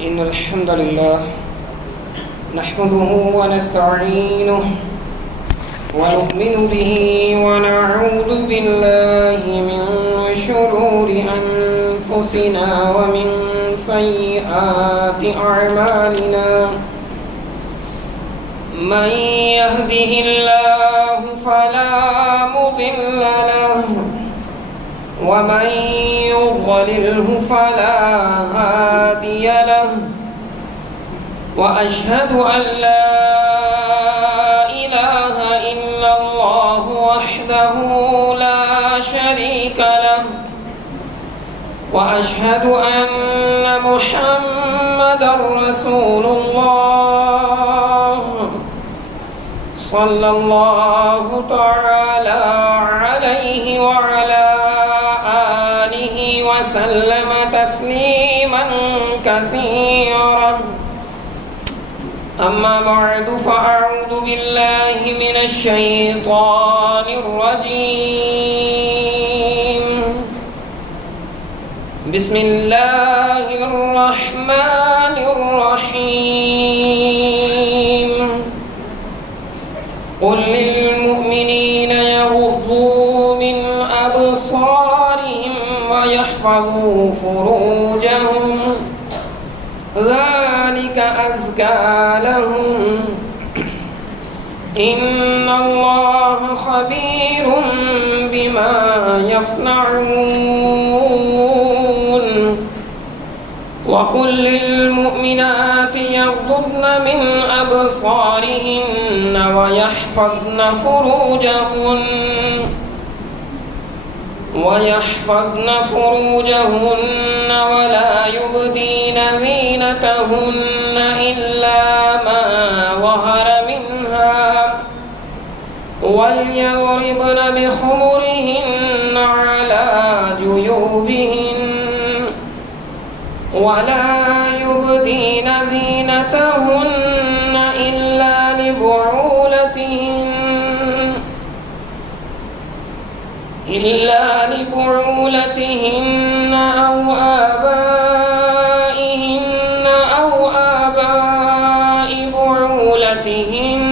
إن الحمد لله نحمده ونستعينه ونؤمن به ونعوذ بالله من شرور أنفسنا ومن سيئات أعمالنا من يهده الله فلا مضل له ومن يضلله فلا هادي له وأشهد أن لا إله إلا الله وحده لا شريك له وأشهد أن محمدا رسول الله صلى الله تعالى عليه وعلى آله وسلم تسليما كثيرا أما بعد فأعوذ بالله من الشيطان الرجيم بسم الله الرحمن الرحيم قل للمؤمنين يغضوا من أبصارهم ويحفظوا فروجهم ذلك أزكى لهم إن الله خبير بما يصنعون وقل للمؤمنات يغضضن من أبصارهن ويحفظن فروجهن ولا يبدين زينتهن إلا ما ظهر منها وليضربن بخمرهن على جيوبهن ولا يبدين زينتهن إلا لبعولتهن أو آبائهن أو آباء بعولتهن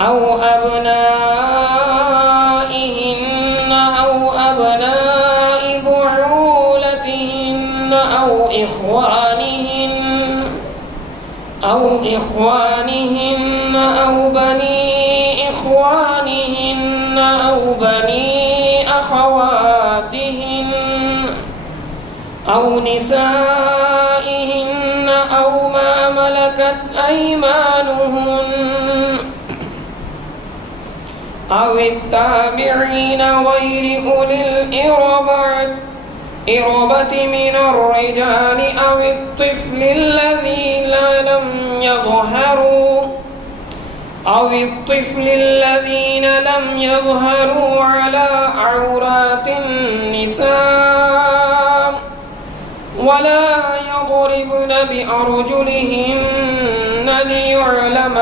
أو أبنائهن أو أبناء بعولتهن أو إخوانهن أو بني إخوانهن أو بني أخواتهن أو نسائهن أو ما ملكت أيمانهن أو التابعين غير أولي الإربة من الرجال أو الطفل الذين لم يظهروا على عورات النساء ولا يضربن بأرجلهن ليعلم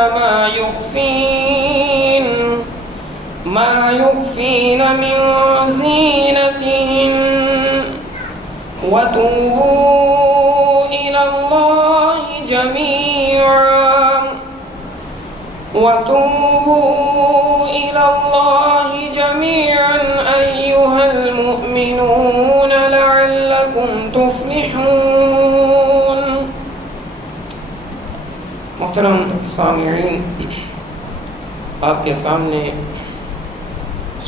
ما يخفين من زينتهن وتوبوا إلى الله جميعا أيها المؤمنون لعلكم تفلحون. محترم سامعین، آپ کے سامنے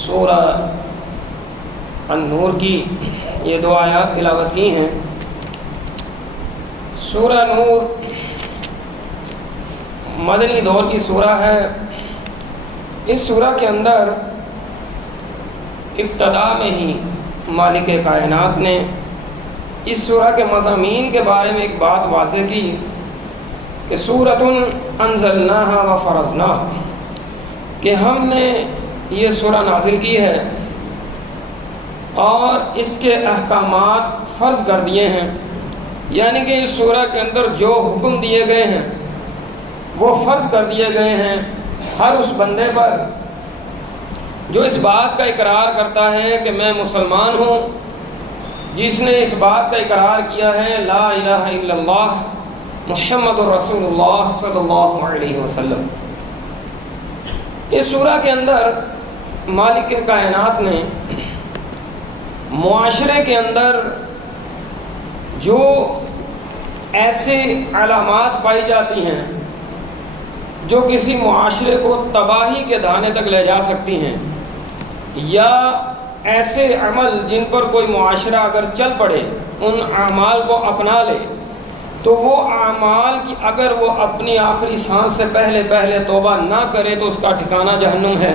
سورہ النور کی یہ دو آیات تلاوت کی ہیں۔ سورہ نور مدنی دور کی سورہ ہے۔ اس سورہ کے اندر ابتدا میں ہی مالک کائنات نے اس سورہ کے مضامین کے بارے میں ایک بات واضح کی کہ سورۃ انزلناہا وفرضناہا، کہ ہم نے یہ سورہ نازل کی ہے اور اس کے احکامات فرض کر دیے ہیں، یعنی کہ اس سورہ کے اندر جو حکم دیے گئے ہیں وہ فرض کر دیے گئے ہیں ہر اس بندے پر جو اس بات کا اقرار کرتا ہے کہ میں مسلمان ہوں جس نے اس بات کا اقرار کیا ہے لا الہ الا اللہ محمد رسول اللہ صلی اللہ علیہ وسلم۔ اس سورہ کے اندر مالک کائنات نے معاشرے کے اندر جو ایسے علامات پائی جاتی ہیں جو کسی معاشرے کو تباہی کے دہانے تک لے جا سکتی ہیں، یا ایسے عمل جن پر کوئی معاشرہ اگر چل پڑے، ان اعمال کو اپنا لے، تو وہ اعمال کی اگر وہ اپنی آخری سانس سے پہلے توبہ نہ کرے تو اس کا ٹھکانہ جہنم ہے۔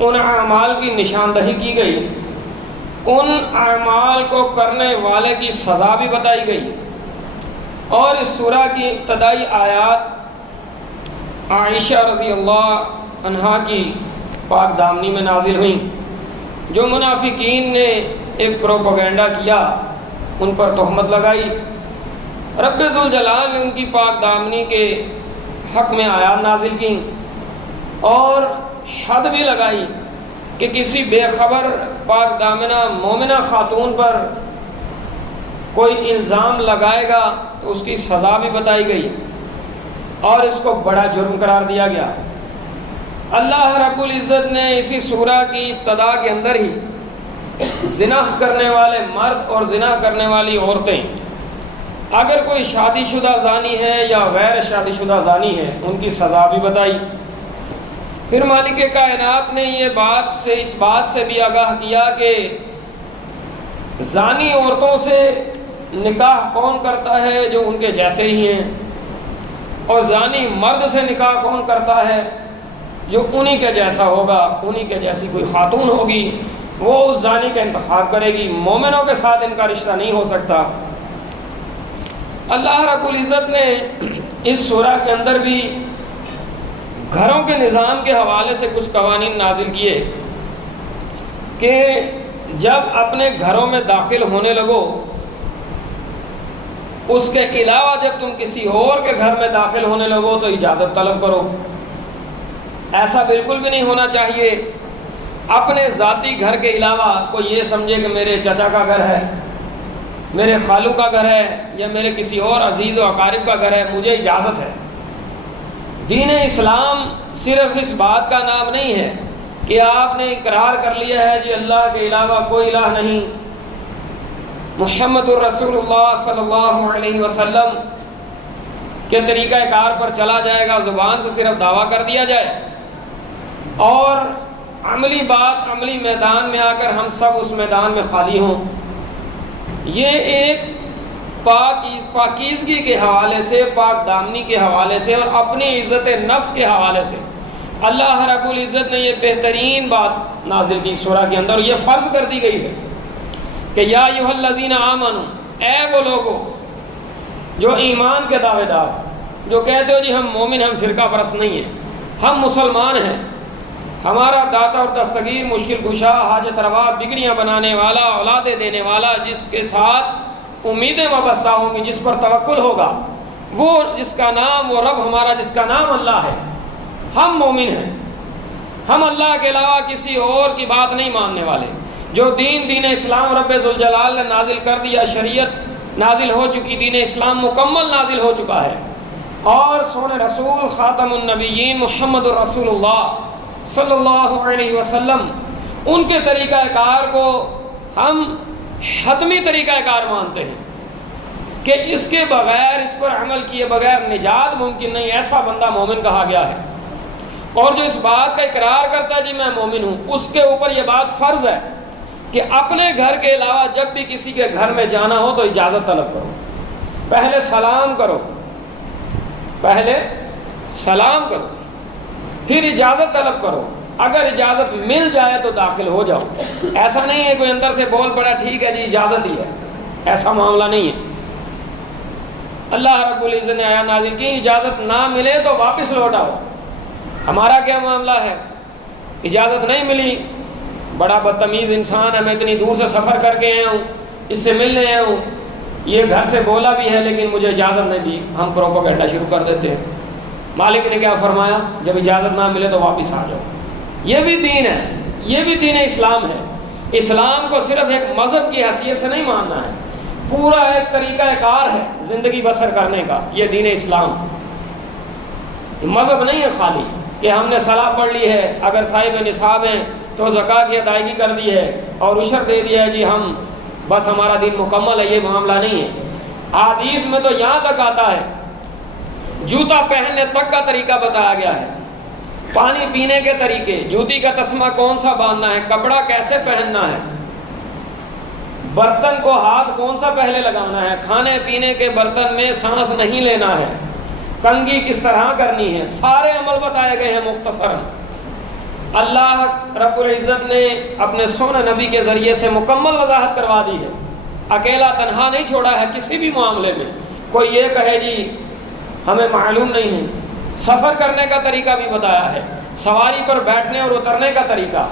ان اعمال کی نشاندہی کی گئی، ان اعمال کو کرنے والے کی سزا بھی بتائی گئی۔ اور اس سورہ کی ابتدائی آیات عائشہ رضی اللہ عنہا کی پاک دامنی میں نازل ہوئیں۔ جو منافقین نے ایک پروپیگنڈا کیا، ان پر تہمت لگائی، رب ذوالجلال نے ان کی پاک دامنی کے حق میں آیات نازل کی اور حد بھی لگائی کہ کسی بے خبر پاک دامنہ مومنہ خاتون پر کوئی الزام لگائے گا تو اس کی سزا بھی بتائی گئی اور اس کو بڑا جرم قرار دیا گیا۔ اللہ رب العزت نے اسی سورہ کی ابتدا کے اندر ہی زنا کرنے والے مرد اور زنا کرنے والی عورتیں، اگر کوئی شادی شدہ زانی ہے یا غیر شادی شدہ زانی ہے، ان کی سزا بھی بتائی۔ پھر مالک کائنات نے اس بات سے بھی آگاہ کیا کہ زانی عورتوں سے نکاح کون کرتا ہے جو ان کے جیسے ہی ہیں، اور زانی مرد سے نکاح کون کرتا ہے جو انہی کے جیسا ہوگا، انہی کے جیسی کوئی خاتون ہوگی، وہ اس زانی کا انتخاب کرے گی۔ مومنوں کے ساتھ ان کا رشتہ نہیں ہو سکتا۔ اللہ رب العزت نے اس سورہ کے اندر بھی گھروں کے نظام کے حوالے سے کچھ قوانین نازل کیے کہ جب اپنے گھروں میں داخل ہونے لگو، اس کے علاوہ جب تم کسی اور کے گھر میں داخل ہونے لگو تو اجازت طلب کرو۔ ایسا بالکل بھی نہیں ہونا چاہیے اپنے ذاتی گھر کے علاوہ کوئی یہ سمجھے کہ میرے چچا کا گھر ہے، میرے خالو کا گھر ہے، یا میرے کسی اور عزیز و اقارب کا گھر ہے، مجھے اجازت ہے۔ دین اسلام صرف اس بات کا نام نہیں ہے کہ آپ نے اقرار کر لیا ہے جی اللہ کے علاوہ کوئی الہ نہیں، محمد الرسول اللہ صلی اللہ علیہ وسلم کے طریقہ کار پر چلا جائے گا، زبان سے صرف دعویٰ کر دیا جائے اور عملی میدان میں آ کر ہم سب اس میدان میں خالی ہوں۔ یہ ایک پاکیزگی کے حوالے سے، پاک دامنی کے حوالے سے اور اپنی عزت نفس کے حوالے سے اللہ رب العزت نے یہ بہترین بات نازل کی سورہ کے اندر، یہ فرض کر دی گئی ہے کہ یا ایھا الذین آمنوا، اے وہ لوگوں جو ایمان کے دعوے دار، جو کہتے ہو جی ہم مومن، ہم فرقہ پرست نہیں ہیں، ہم مسلمان ہیں، ہمارا داتا اور دستگیر، مشکل کشا، حاجت روا، بگڑیاں بنانے والا، اولادیں دینے والا، جس کے ساتھ امیدیں وابستہ ہوں گی، جس پر توکل ہوگا، وہ جس کا نام، وہ رب ہمارا جس کا نام اللہ ہے، ہم مومن ہیں، ہم اللہ کے علاوہ کسی اور کی بات نہیں ماننے والے۔ جو دین اسلام رب ذوالجلال نے نازل کر دیا، شریعت نازل ہو چکی، دین اسلام مکمل نازل ہو چکا ہے، اور سونے رسول خاتم النبیین محمد الرسول اللہ صلی اللہ علیہ وسلم، ان کے طریقہ کار کو ہم حتمی طریقہ کار مانتے ہیں کہ اس کے بغیر، اس پر عمل کیے بغیر نجات ممکن نہیں۔ ایسا بندہ مومن کہا گیا ہے، اور جو اس بات کا اقرار کرتا ہے جی میں مومن ہوں، اس کے اوپر یہ بات فرض ہے کہ اپنے گھر کے علاوہ جب بھی کسی کے گھر میں جانا ہو تو اجازت طلب کرو، پہلے سلام کرو، پھر اجازت طلب کرو، اگر اجازت مل جائے تو داخل ہو جاؤ۔ ایسا نہیں ہے کوئی اندر سے بول پڑا ٹھیک ہے جی اجازت ہی ہے، ایسا معاملہ نہیں ہے۔ اللہ رب العزت نے آیات نازل کی، اجازت نہ ملے تو واپس لوٹ آؤ۔ ہمارا کیا معاملہ ہے، اجازت نہیں ملی، بڑا بدتمیز انسان ہے، میں اتنی دور سے سفر کر کے آیا ہوں، اس سے ملنے آیا ہوں، یہ گھر سے بولا بھی ہے لیکن مجھے اجازت نہیں دی، ہم پروپیگنڈا شروع کر دیتے ہیں۔ مالک نے کیا فرمایا، جب اجازت نہ ملے تو واپس آ جاؤ۔ یہ بھی دین ہے، یہ بھی دین اسلام ہے اسلام کو صرف ایک مذہب کی حیثیت سے نہیں ماننا ہے، پورا ایک طریقہ کار ہے زندگی بسر کرنے کا یہ دین اسلام۔ مذہب نہیں ہے خالی کہ ہم نے صلاح پڑھ لی ہے، اگر صاحب نصاب ہیں تو زکوٰۃ کی ادائیگی کر دی ہے اور عشر دے دیا ہے، جی ہم بس ہمارا دین مکمل ہے، یہ معاملہ نہیں ہے۔ حدیث میں تو یہاں تک آتا ہے، جوتا پہننے تک کا طریقہ بتایا گیا ہے، پانی پینے کے طریقے، جوتی کا تسمہ کون سا باندھنا ہے، کپڑا کیسے پہننا ہے، برتن کو ہاتھ کون سا پہلے لگانا ہے، کھانے پینے کے برتن میں سانس نہیں لینا ہے، کنگھی کس طرح کرنی ہے، سارے عمل بتائے گئے ہیں مختصراً۔ اللہ رب العزت نے اپنے سونے نبی کے ذریعے سے مکمل وضاحت کروا دی ہے، اکیلا تنہا نہیں چھوڑا ہے کسی بھی معاملے میں۔ کوئی یہ کہے جی ہمیں معلوم نہیں ہے، سفر کرنے کا طریقہ بھی بتایا ہے، سواری پر بیٹھنے اور اترنے کا طریقہ،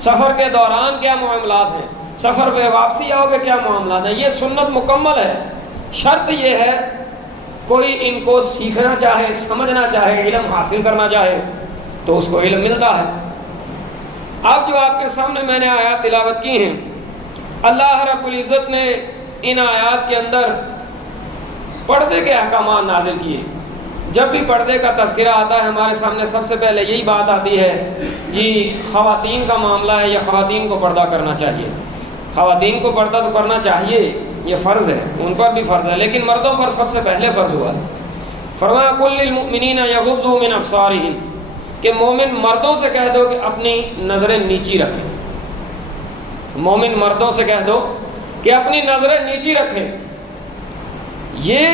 سفر کے دوران کیا معاملات ہیں، سفر پہ واپسی آؤ گے کیا معاملات ہیں، یہ سنت مکمل ہے۔ شرط یہ ہے کوئی ان کو سیکھنا چاہے، سمجھنا چاہے، علم حاصل کرنا چاہے تو اس کو علم ملتا ہے۔ اب جو آپ کے سامنے میں نے آیات تلاوت کی ہیں، اللہ رب العزت نے ان آیات کے اندر پردے کے احکامات نازل کیے۔ جب بھی پردے کا تذکرہ آتا ہے ہمارے سامنے سب سے پہلے یہی بات آتی ہے، جی خواتین کا معاملہ ہے یا خواتین کو پردہ کرنا چاہیے۔ خواتین کو پردہ تو کرنا چاہیے، یہ فرض ہے، ان پر بھی فرض ہے، لیکن مردوں پر سب سے پہلے فرض ہوا ہے۔ فرمایا کل للمؤمنین یغضوا من ابصارہم، کہ مومن مردوں سے کہہ دو کہ اپنی نظریں نیچی رکھیں۔ مومن مردوں سے کہہ دو کہ اپنی نظریں نیچی رکھیں۔ یہ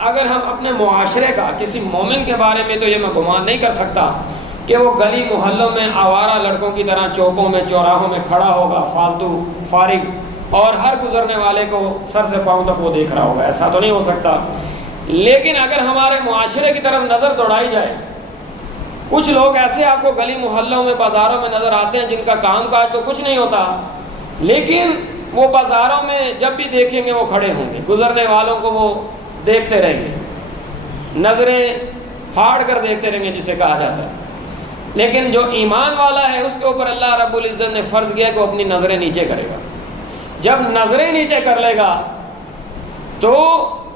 اگر ہم اپنے معاشرے کا کسی مومن کے بارے میں، تو یہ میں گمان نہیں کر سکتا کہ وہ گلی محلوں میں آوارہ لڑکوں کی طرح چوکوں میں چوراہوں میں کھڑا ہوگا فالتو فارغ، اور ہر گزرنے والے کو سر سے پاؤں تک وہ دیکھ رہا ہوگا، ایسا تو نہیں ہو سکتا۔ لیکن اگر ہمارے معاشرے کی طرف نظر دوڑائی جائے، کچھ لوگ ایسے آپ کو گلی محلوں میں بازاروں میں نظر آتے ہیں جن کا کام کاج تو کچھ نہیں ہوتا، لیکن وہ بازاروں میں جب بھی دیکھیں گے وہ کھڑے ہوں گے، گزرنے والوں کو وہ دیکھتے رہیں گے، نظریں پھاڑ کر دیکھتے رہیں گے جسے کہا جاتا ہے۔ لیکن جو ایمان والا ہے اس کے اوپر اللہ رب العزت نے فرض کیا کہ وہ اپنی نظریں نیچے کرے گا۔ جب نظریں نیچے کر لے گا تو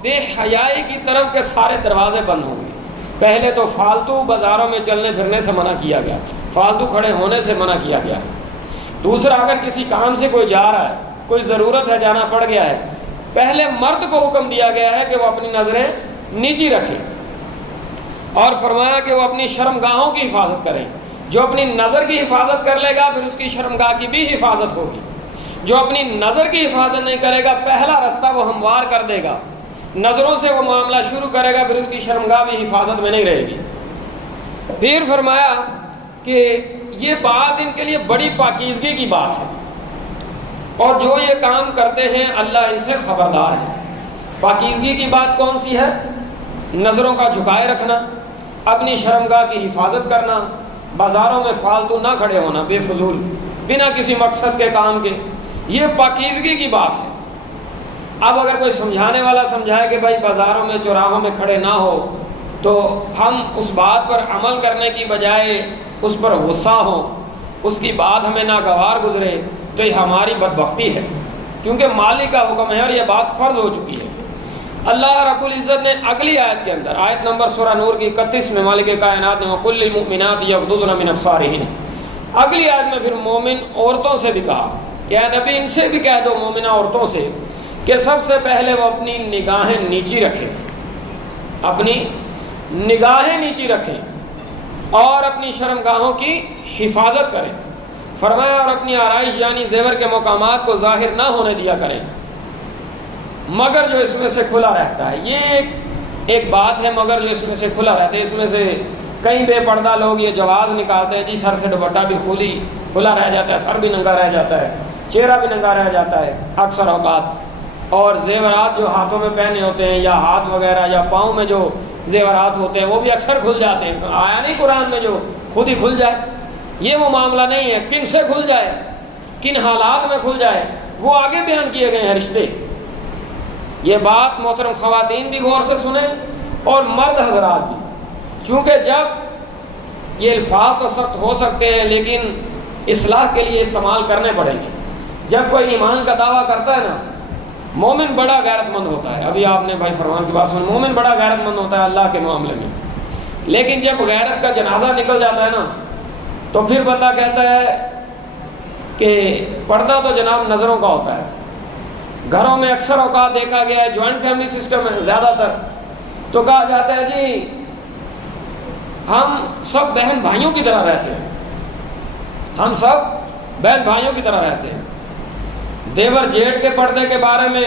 بے حیائی کی طرف کے سارے دروازے بند ہوں گے۔ پہلے تو فالتو بازاروں میں چلنے پھرنے سے منع کیا گیا، فالتو کھڑے ہونے سے منع کیا گیا۔ دوسرا، اگر کسی کام سے کوئی جا رہا ہے، کوئی ضرورت ہے، جانا پڑ گیا ہے، پہلے مرد کو حکم دیا گیا ہے کہ وہ اپنی نظریں نیچی رکھیں، اور فرمایا کہ وہ اپنی شرمگاہوں کی حفاظت کریں۔ جو اپنی نظر کی حفاظت کر لے گا پھر اس کی شرمگاہ کی بھی حفاظت ہوگی۔ جو اپنی نظر کی حفاظت نہیں کرے گا پہلا رستہ وہ ہموار کر دے گا، نظروں سے وہ معاملہ شروع کرے گا، پھر اس کی شرمگاہ بھی حفاظت میں نہیں رہے گی۔ پھر فرمایا کہ یہ بات ان کے لیے بڑی پاکیزگی کی بات ہے، اور جو یہ کام کرتے ہیں اللہ ان سے خبردار ہے۔ پاکیزگی کی بات کون سی ہے؟ نظروں کا جھکائے رکھنا، اپنی شرمگاہ کی حفاظت کرنا، بازاروں میں فالتو نہ کھڑے ہونا بے فضول بنا کسی مقصد کے کام کے، یہ پاکیزگی کی بات ہے۔ اب اگر کوئی سمجھانے والا سمجھائے کہ بھائی بازاروں میں چوراہوں میں کھڑے نہ ہو، تو ہم اس بات پر عمل کرنے کی بجائے اس پر غصہ ہوں، اس کی بات ہمیں ناگوار گزرے، تو یہ ہماری بدبختی ہے، کیونکہ مالک کا حکم ہے اور یہ بات فرض ہو چکی ہے۔ اللہ رب العزت نے اگلی آیت کے اندر، آیت نمبر سورہ نور کی 31 میں مالک کائنات نے وَقُلْ لِلْمُؤْمِنَاتِ يَغْضُضْنَ مِنْ أَبْصَارِهِنَّ، اگلی آیت میں پھر مومن عورتوں سے بھی کہا کہ اے نبی ان سے بھی کہہ دو، مومنہ عورتوں سے، کہ سب سے پہلے وہ اپنی نگاہیں نیچی رکھیں، اپنی نگاہیں نیچی رکھیں اور اپنی شرمگاہوں کی حفاظت کریں۔ فرمایا اور اپنی آرائش یعنی زیور کے مقامات کو ظاہر نہ ہونے دیا کریں مگر جو اس میں سے کھلا رہتا ہے۔ یہ ایک بات ہے، مگر جو اس میں سے کھلا رہتا ہے۔ اس میں سے کئی بے پردہ لوگ یہ جواز نکالتے ہیں، جی سر سے دوپٹہ بھی کھلا رہ جاتا ہے، سر بھی ننگا رہ جاتا ہے، چہرہ بھی ننگا رہ جاتا ہے اکثر اوقات، اور زیورات جو ہاتھوں میں پہنے ہوتے ہیں یا ہاتھ وغیرہ یا پاؤں میں جو زیورات ہوتے ہیں وہ بھی اکثر کھل جاتے ہیں۔ آیا نہیں قرآن میں جو خود ہی کھل جائے، یہ وہ معاملہ نہیں ہے۔ کن سے کھل جائے، کن حالات میں کھل جائے، وہ آگے بیان کیے گئے ہیں رشتے۔ یہ بات محترم خواتین بھی غور سے سنیں اور مرد حضرات بھی، چونکہ جب یہ الفاظ تو سخت ہو سکتے ہیں لیکن اصلاح کے لیے استعمال کرنے پڑیں گے۔ جب کوئی ایمان کا دعویٰ کرتا ہے نا، مومن بڑا غیرت مند ہوتا ہے، ابھی آپ نے بھائی فرمان کی بات سن، مومن بڑا غیرت مند ہوتا ہے اللہ کے معاملے میں، لیکن جب غیرت کا جنازہ نکل جاتا ہے نا تو پھر بندہ کہتا ہے کہ پردہ تو جناب نظروں کا ہوتا ہے۔ گھروں میں اکثر اوقات دیکھا گیا ہے، جوائنٹ فیملی سسٹم ہے زیادہ تر، تو کہا جاتا ہے جی ہم سب بہن بھائیوں کی طرح رہتے ہیں، ہم سب بہن بھائیوں کی طرح رہتے ہیں۔ دیور جیٹھ کے پردے کے بارے میں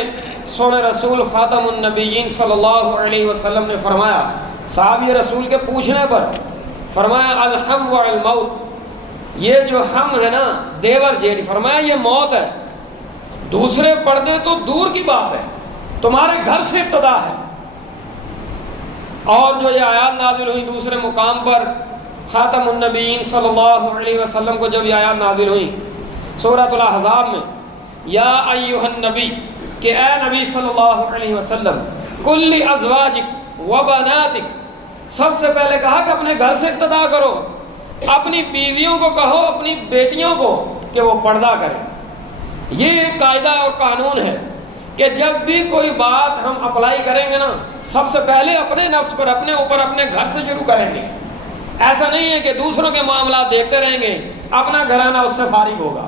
سونے رسول خاتم النبیین صلی اللہ علیہ وسلم نے فرمایا، صحابی رسول کے پوچھنے پر فرمایا الحم والموت، یہ جو ہم ہے نا دیور جیٹھ، فرمایا یہ موت ہے، دوسرے پردے تو دور کی بات ہے، تمہارے گھر سے ابتدا ہے۔ اور جو یہ آیات نازل ہوئی دوسرے مقام پر خاتم النبیین صلی اللہ علیہ وسلم کو جب یہ آیات نازل ہوئی سورۃ الاحزاب میں، یا ایھا النبی، کہ اے نبی صلی اللہ علیہ وسلم، کل ازواجک و بناتک، سب سے پہلے کہا کہ اپنے گھر سے ابتدا کرو، اپنی بیویوں کو کہو، اپنی بیٹیوں کو کہ وہ پردہ کریں۔ یہ ایک قاعدہ اور قانون ہے کہ جب بھی کوئی بات ہم اپلائی کریں گے نا، سب سے پہلے اپنے نفس پر، اپنے اوپر، اپنے گھر سے شروع کریں گے۔ ایسا نہیں ہے کہ دوسروں کے معاملات دیکھتے رہیں گے، اپنا گھرانہ اس سے فارغ ہوگا۔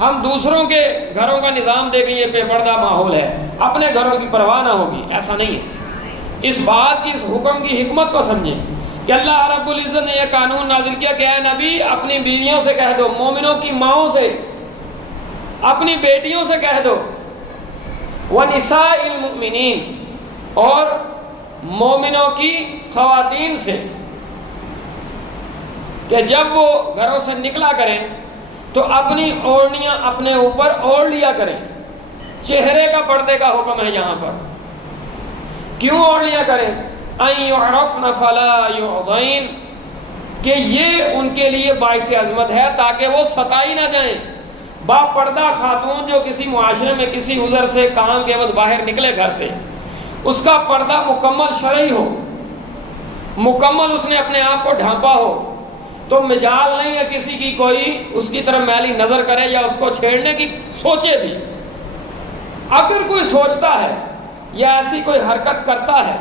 ہم دوسروں کے گھروں کا نظام دیکھیں، یہ بے پردہ ماحول ہے، اپنے گھروں کی پرواہ نہ ہوگی، ایسا نہیں ہے۔ اس بات کی، اس حکم کی حکمت کو سمجھیں کہ اللہ رب العزت نے یہ قانون نازل کیا کہ اے نبی اپنی بیویوں سے کہہ دو، مومنوں کی ماؤں سے، اپنی بیٹیوں سے کہہ دو، وَنِسَاءِ الْمُؤْمِنِينَ، اور مومنوں کی خواتین سے، کہ جب وہ گھروں سے نکلا کریں تو اپنی اوڑھنیاں اپنے اوپر اوڑھ لیا کریں۔ چہرے کا پردے کا حکم ہے یہاں پر۔ کیوں اوڑھ لیا کریں؟ أَن يُعْرَفْنَ فَلَا يُعْضَيْنَ، کہ یہ ان کے لیے باعث عظمت ہے تاکہ وہ ستائی نہ جائیں۔ با پردہ خاتون جو کسی معاشرے میں کسی عذر سے کام کے عوض باہر نکلے گھر سے، اس کا پردہ مکمل شرعی ہو، مکمل اس نے اپنے آپ کو ڈھانپا ہو، تو مجال نہیں ہے کسی کی کوئی اس کی طرف میلی نظر کرے یا اس کو چھیڑنے کی سوچے بھی۔ اگر کوئی سوچتا ہے یا ایسی کوئی حرکت کرتا ہے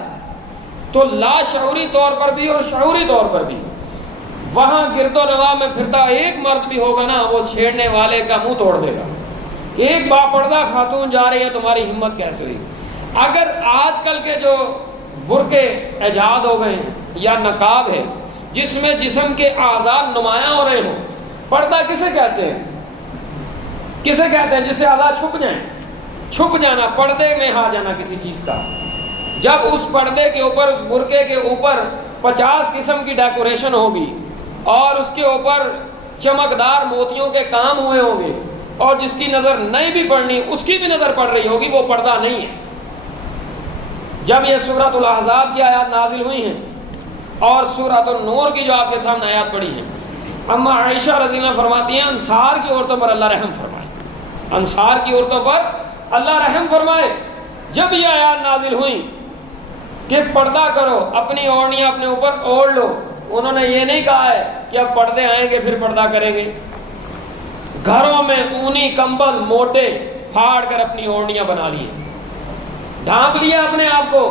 تو لا شعوری طور پر بھی اور شعوری طور پر بھی وہاں گرد و نواح میں پھرتا ایک مرد بھی ہوگا نا، وہ چھیڑنے والے کا منہ توڑ دے گا کہ ایک باپردہ خاتون جا رہی ہے، تمہاری ہمت کیسے ہوئی۔ اگر آج کل کے جو برقع ایجاد ہو گئے ہیں یا نقاب ہے جس میں جسم کے اعضاء نمایاں ہو رہے ہوں، پردہ کسے کہتے ہیں؟ کسے کہتے ہیں؟ جس سے اعضاء چھپ جائیں، چھپ جانا، پردے میں آ جانا کسی چیز کا۔ جب اس پردے کے اوپر، اس برقعے کے اوپر 50 قسم کی ڈیکوریشن ہوگی اور اس کے اوپر چمکدار موتیوں کے کام ہوئے ہوں گے اور جس کی نظر نہیں بھی پڑنی اس کی بھی نظر پڑ رہی ہوگی، وہ پردہ نہیں ہے۔ جب یہ سورۃ الاحزاب کی آیات نازل ہوئی ہیں اور سورۃ النور کی جو آپ کے سامنے آیات پڑھی ہیں، اما عائشہ رضی اللہ عنہا فرماتی ہیں انصار کی عورتوں پر اللہ رحم فرمائے، انصار کی عورتوں پر اللہ رحم فرمائے۔ جب یہ آیات نازل ہوئیں کہ پردہ کرو، اپنی اوڑھنیاں اپنے اوپر اوڑھ لو، انہوں نے یہ نہیں کہا ہے کہ اب پردے آئیں گے پھر پردہ کریں گے۔ گھروں میں اونی کمبل موٹے پھاڑ کر اپنی اوڑھنیاں بنا لیے، ڈھانپ لیا اپنے آپ کو۔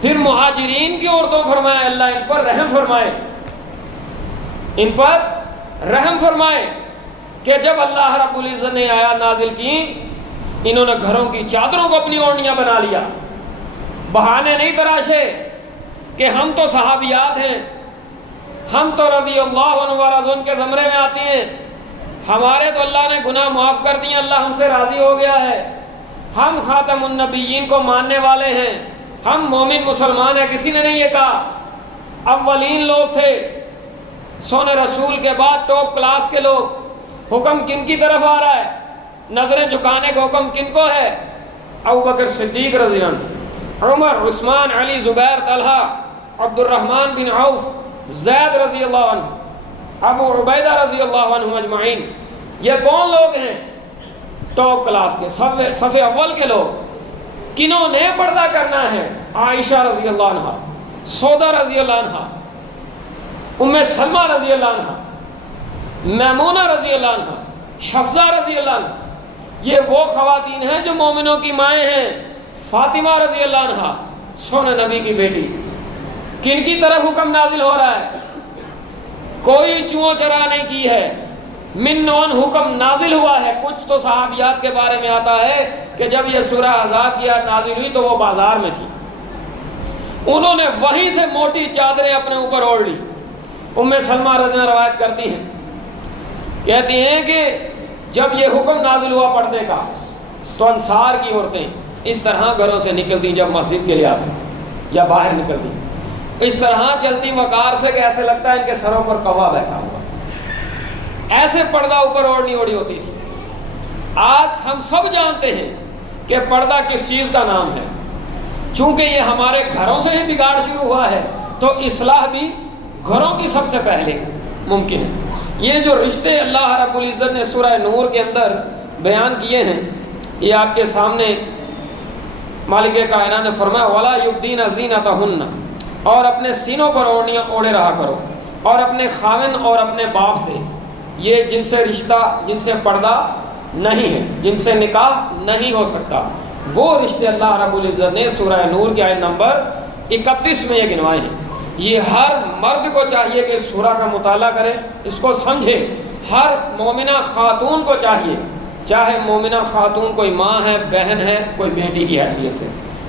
پھر مہاجرین کی عورتوں فرمایا اللہ ان پر رحم فرمائے، ان پر رحم فرمائے کہ جب اللہ رب العزت نے آیات نازل کی، انہوں نے گھروں کی چادروں کو اپنی اوڑھنیاں بنا لیا۔ بہانے نہیں تراشے کہ ہم تو صحابیات ہیں، ہم تو رضی اللہ عنہ ورضوان کے زمرے میں آتی ہیں، ہمارے تو اللہ نے گناہ معاف کر دیے، اللہ ہم سے راضی ہو گیا ہے، ہم خاتم النبیین کو ماننے والے ہیں، ہم مومن مسلمان ہیں۔ کسی نے نہیں یہ کہا۔ اولین لوگ تھے، سونے رسول کے بعد ٹاپ کلاس کے لوگ۔ حکم کن کی طرف آ رہا ہے؟ نظریں جھکانے کا حکم کن کو ہے؟ ابوبکر صدیق رضی اللہ عنہ، عمر، عثمان، علی، زبیر، طلحہ، عبد الرحمن بن عوف، زید رضی اللہ عنہ، ابو عبیدہ رضی اللہ عنہ اجمعین۔ یہ کون لوگ ہیں؟ ٹاپ کلاس کے، صف اول کے لوگ۔ کنہوں نے پردہ کرنا ہے؟ عائشہ رضی اللہ عنہ، سودا رضی اللہ عنہ، ام سلمہ رضی اللہ عنہ۔ میمونہ رضی اللہ عنہ، حفصہ رضی اللہ عنہ، یہ وہ خواتین ہیں جو مومنوں کی مائیں ہیں۔ فاطمہ رضی اللہ عنہ سونے نبی کی بیٹی، کن کی طرف حکم نازل ہو رہا ہے؟ کوئی چوں چرا نہیں کی ہے، من نون حکم نازل ہوا ہے۔ کچھ تو صحابیات کے بارے میں آتا ہے کہ جب یہ سورہ احزاب کی آیت نازل ہوئی تو وہ بازار میں تھی، انہوں نے وہیں سے موٹی چادریں اپنے اوپر اوڑھ لی۔ ام سلمہ رضی اللہ عنہ روایت کرتی ہیں، کہتی ہیں کہ جب یہ حکم نازل ہوا پردے کا تو انصار کی عورتیں اس طرح گھروں سے نکلتی جب مسجد کے لیے آتی یا باہر نکلتی، اس طرح چلتی وقار سے کہ ایسے لگتا ہے ان کے سروں پر کوا بیٹھا ہوا، ایسے پردہ اوپر اوڑھنی اوڑی ہوتی تھی۔ آج ہم سب جانتے ہیں کہ پردہ کس چیز کا نام ہے، چونکہ یہ ہمارے گھروں سے ہی بگاڑ شروع ہوا ہے تو اصلاح بھی گھروں کی سب سے پہلے ممکن ہے۔ یہ جو رشتے اللہ رب العزت نے سورہ نور کے اندر بیان کیے ہیں، یہ آپ کے سامنے مالک کائنات نے فرمایا وَلَا يُبْدِينَ زِينَتَهُنَّ، اور اپنے سینوں پر اوڑھنیاں اوڑھے رہا کرو، اور اپنے خاوند اور اپنے باپ سے، یہ جن سے رشتہ، جن سے پردہ نہیں ہے، جن سے نکاح نہیں ہو سکتا، وہ رشتے اللہ رب العزت نے سورہ نور کی آیت نمبر 31 میں یہ گنوائے ہیں۔ یہ ہر مرد کو چاہیے کہ اس سورہ کا مطالعہ کرے، اس کو سمجھے۔ ہر مومنہ خاتون کو چاہیے، چاہے مومنہ خاتون کوئی ماں ہے، بہن ہے، کوئی بیٹی کی حیثیت سے،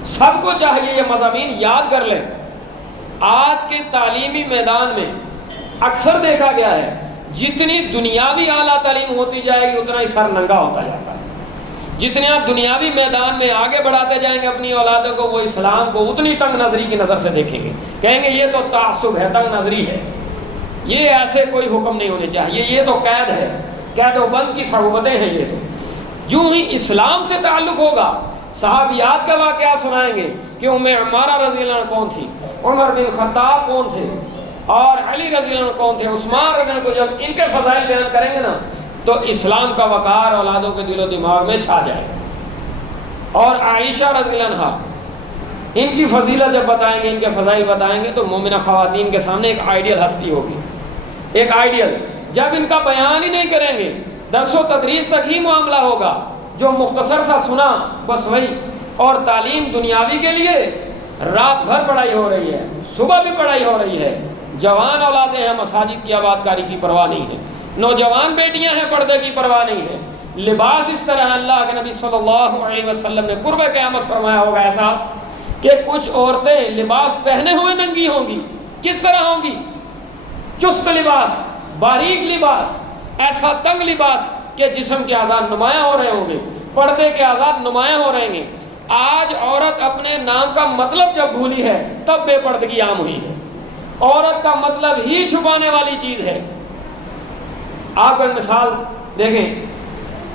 سب کو چاہیے یہ مضامین یاد کر لیں۔ آج کے تعلیمی میدان میں اکثر دیکھا گیا ہے جتنی دنیاوی اعلیٰ تعلیم ہوتی جائے گی اتنا ہی سر ننگا ہوتا جاتا ہے۔ جتنے آپ دنیاوی میدان میں آگے بڑھاتے جائیں گے اپنی اولادوں کو، وہ اسلام کو اتنی تنگ نظری کی نظر سے دیکھیں گے، کہیں گے یہ تو تعصب ہے، تنگ نظری ہے، یہ ایسے کوئی حکم نہیں ہونے چاہیے، یہ تو قید ہے، قید و بند کی صعوبتیں ہیں۔ یہ تو جو ہی اسلام سے تعلق ہوگا، صحابیات کا واقعہ سنائیں گے کہ ام عمارہ رضی اللہ عنہ کون تھی، عمر بن خطاب کون تھے، اور علی رضی اللہ عنہ کون تھے، عثمان رضی اللہ عنہ کو جب ان کے فضائل بیان کریں گے نا تو اسلام کا وقار اولادوں کے دل و دماغ میں چھا جائے گا۔ اور عائشہ رضی اللہ عنہ، ان کی فضیلت جب بتائیں گے، ان کے فضائل بتائیں گے تو مومنہ خواتین کے سامنے ایک آئیڈیل ہستی ہوگی، ایک آئیڈیل۔ جب ان کا بیان ہی نہیں کریں گے، درس و تدریس تک ہی معاملہ ہوگا، جو مختصر سا سنا بس وہی۔ اور تعلیم دنیاوی کے لیے رات بھر پڑھائی ہو رہی ہے، صبح بھی پڑھائی ہو رہی ہے، جوان اولادیں ہیں، مساجد کی آباد کاری کی پرواہ نہیں ہے، نوجوان بیٹیاں ہیں، پردے کی پرواہ نہیں ہے۔ لباس اس طرح اللہ کے نبی صلی اللہ علیہ وسلم نے قرب قیامت فرمایا ہوگا ایسا کہ کچھ عورتیں لباس پہنے ہوئے ننگی ہوں گی۔ کس طرح ہوں گی؟ چست لباس، باریک لباس، ایسا تنگ لباس کہ جسم کے اعضاء نمایاں ہو رہے ہوں گے، پردے کے اعضاء نمایاں ہو رہے ہیں۔ آج عورت اپنے نام کا مطلب جب بھولی ہے تب بے پردگی عام ہوئی ہے۔ عورت کا مطلب ہی چھپانے والی چیز ہے۔ آپ ایک مثال دیکھیں،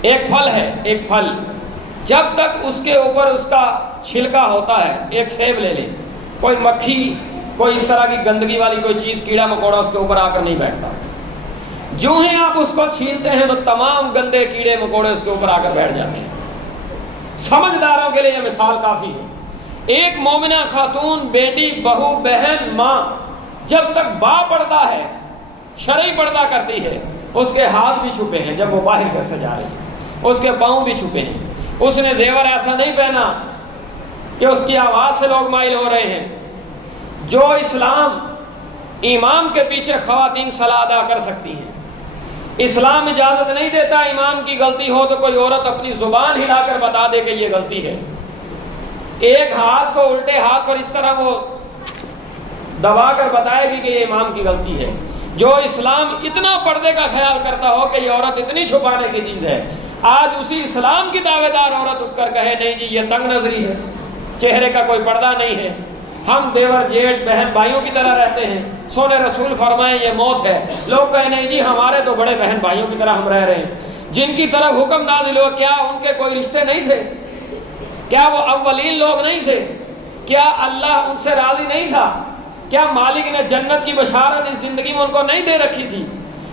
ایک پھل ہے، ایک پھل جب تک اس کے اوپر اس کا چھلکا ہوتا ہے، ایک سیب لے لیں، کوئی مکھی، کوئی اس طرح کی گندگی والی کوئی چیز، کیڑا مکوڑا اس کے اوپر آ کر نہیں بیٹھتا۔ جو ہی آپ اس کو چھیلتے ہیں تو تمام گندے کیڑے مکوڑے اس کے اوپر آ کر بیٹھ جاتے ہیں۔ سمجھداروں کے لیے یہ مثال کافی ہے۔ ایک مومنہ خاتون، بیٹی، بہو، بہن، ماں جب تک با پردہ ہے، شرعی پردہ کرتی ہے، اس کے ہاتھ بھی چھپے ہیں جب وہ باہر گھر سے جا رہی ہے، اس کے پاؤں بھی چھپے ہیں، اس نے زیور ایسا نہیں پہنا کہ اس کی آواز سے لوگ مائل ہو رہے ہیں۔ جو اسلام امام کے پیچھے خواتین صلاح ادا کر سکتی ہیں، اسلام اجازت نہیں دیتا امام کی غلطی ہو تو کوئی عورت اپنی زبان ہلا کر بتا دے کہ یہ غلطی ہے، ایک ہاتھ کو الٹے ہاتھ پر اس طرح وہ دبا کر بتائے گی کہ یہ امام کی غلطی ہے۔ جو اسلام اتنا پردے کا خیال کرتا ہو کہ یہ عورت اتنی چھپانے کی چیز ہے، آج اسی اسلام کی دعوے دار عورت اٹھ کر کہے نہیں جی یہ تنگ نظری ہے، چہرے کا کوئی پردہ نہیں ہے، ہم دیور جیٹھ بہن بھائیوں کی طرح رہتے ہیں، سونے رسول فرمائے یہ موت ہے، لوگ کہیں نہیں جی ہمارے تو بڑے بہن بھائیوں کی طرح ہم رہ رہے ہیں۔ جن کی طرف حکم نازل ہو، کیا ان کے کوئی رشتے نہیں تھے؟ کیا وہ اولین لوگ نہیں تھے؟ کیا اللہ ان سے راضی نہیں تھا؟ کیا مالک نے جنت کی بشارت اس زندگی میں ان کو نہیں دے رکھی تھی؟